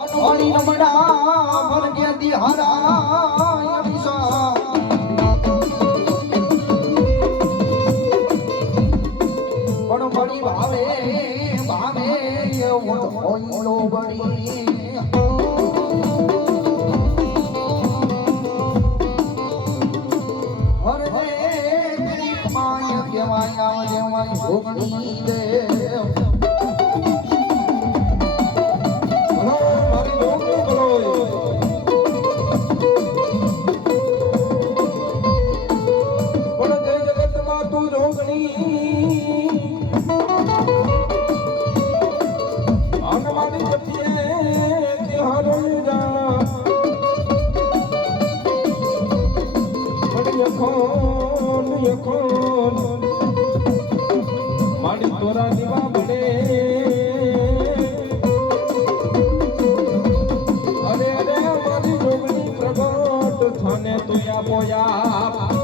હરી નમડા ભરગે દિહારા અભિષા પણ બડી ભાવે ભાવે એવો હોઈલો બડી હરે તેરી માય કેવાય દેવાય ભોગણી દે માડી તોરા દીવા બને અરે અરે મારી જોગણી પ્રગટ થાને તુયા બોયા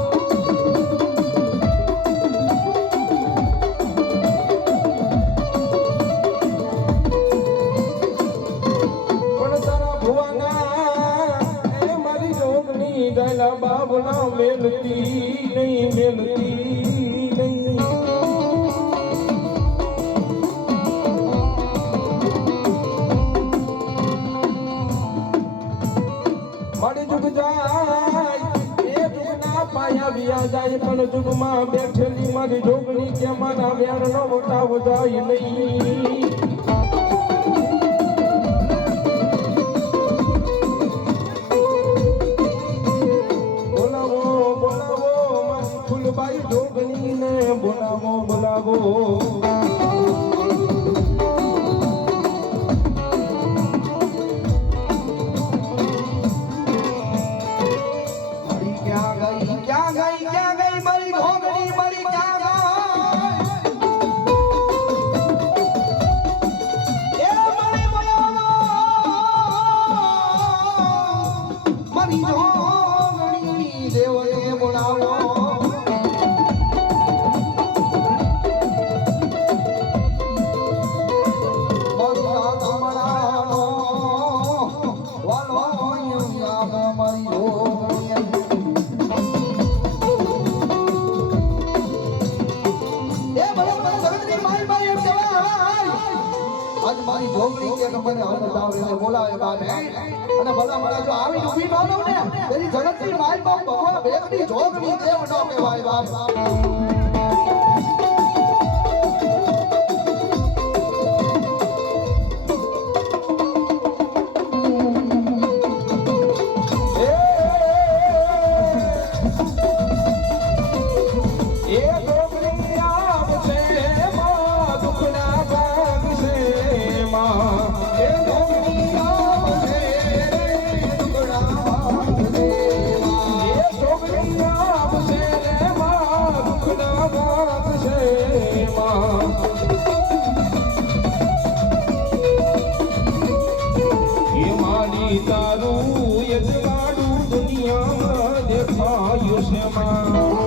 ગયેલા બાબના મેલતી નહીં મેલતી નહીં મારી જુગ જાય એ જુગના પાયા વિયા જાય પણ જુગમાં બેઠેલી મારી જોગણી કે મારા વ્યારનો વટાવ જાય નહીં ફૂલબાઈ જોગણી ને બોલાવો બોલાવો મારી ક્યાં ગઈ મારી ઘોગણી મારી ક્યાં ગઈ એ મારી બોલાવો મારી ઘોગણી દેવને બોલાવો મારી જોગણી કે મને આનંદ આવે ને બોલાવે બાને અને ભલા મને જો આવી ઊભી ન રહું ને તેરી જગતની માઈ બાપ ભગવા બેકની જોગણી દેવ નો કહેવાય બાપ તારું યજવાડું દુનિયામાં દેખાયું છે માં